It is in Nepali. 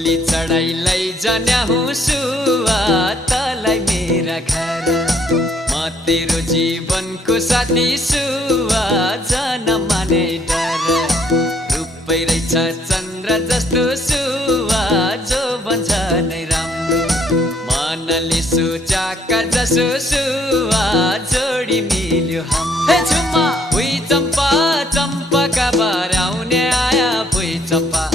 ओली चढाइ लैजान्या हुँ सुवा तलाई मेरा घर। म तेरो जीवनको साथी सुवा जान माने डर। रूपै रहेछ चन्द्र जस्तो सुवा जो भन्छ नै राम्रो। मनले सोचाका जसो सुवा जोडी मिल्यो हाम्रो। हे झुम्मा भुइँ चम्पा चम्पाका भर आउने आया भुइँ चम्पा।